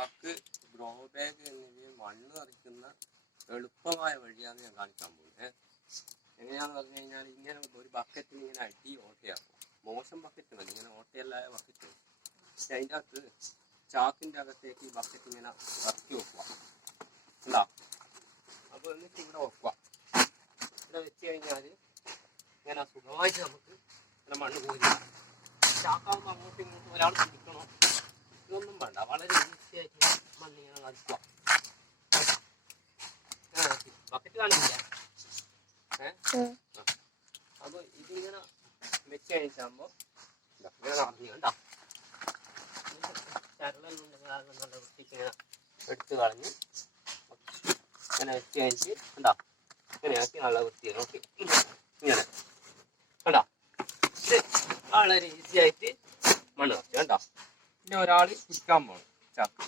ചാക്ക് grow bag എന്നിവയിൽ മണ്ണ് നിറയ്ക്കുന്ന എളുപ്പമായ വഴിയാണ് ഞാൻ കാണിക്കാൻ പോകുന്നത്. എങ്ങനെയാന്ന് പറഞ്ഞു കഴിഞ്ഞാൽ ഇങ്ങനെ ഒരു ബക്കറ്റിൽ ഇങ്ങനെ അടി ഓട്ടയാക്കും. മോശം ബക്കറ്റ് മതി, ഇങ്ങനെ ഓട്ടയല്ലായ ബക്കറ്റ് മതി. പക്ഷെ അതിൻ്റെ അകത്ത് ചാക്കിൻ്റെ അകത്തേക്ക് ഈ ബക്കറ്റ് ഇങ്ങനെ ഇറക്കി വെക്കുക. അല്ല അപ്പോൾ എന്നിട്ട് ഇവിടെ വെക്കുക. ഇവിടെ വെച്ച് കഴിഞ്ഞാൽ ഇങ്ങനെ സുഖമായിട്ട് നമുക്ക് ഇങ്ങനെ മണ്ണ് പോയി ചാക്കാവുമ്പോൾ അങ്ങോട്ടും ഇങ്ങോട്ടും ഒരാൾ പിടിക്കണോ ഇതൊന്നും വേണ്ട, വളരെ ഈസിയായിട്ട് മണ്ണിങ്ങനെ നടുക്കുക. ബക്കറ്റ് കാണില്ല. അപ്പൊ ഇതിങ്ങനെ വെച്ച് കഴിച്ചാകുമ്പോ ഇങ്ങനെ നടന്നു കണ്ടോ, ചരളെന്നുണ്ടെങ്കിൽ അത് നല്ല വൃത്തിക്ക് ഇങ്ങനെ എടുത്ത് കളഞ്ഞ് ഇങ്ങനെ വെച്ച് കഴിച്ച് കണ്ടോ, ഇങ്ങനെ ആക്കി നല്ല വൃത്തി നോക്കി ഇങ്ങനെ കണ്ടോ. ഇത് വളരെ ഈസി ആയിട്ട് മണ്ണ് നിറച്ചു കണ്ടോ. പിന്നെ ഒരാൾ പിടിക്കാൻ പോകണം ചാക്ക്.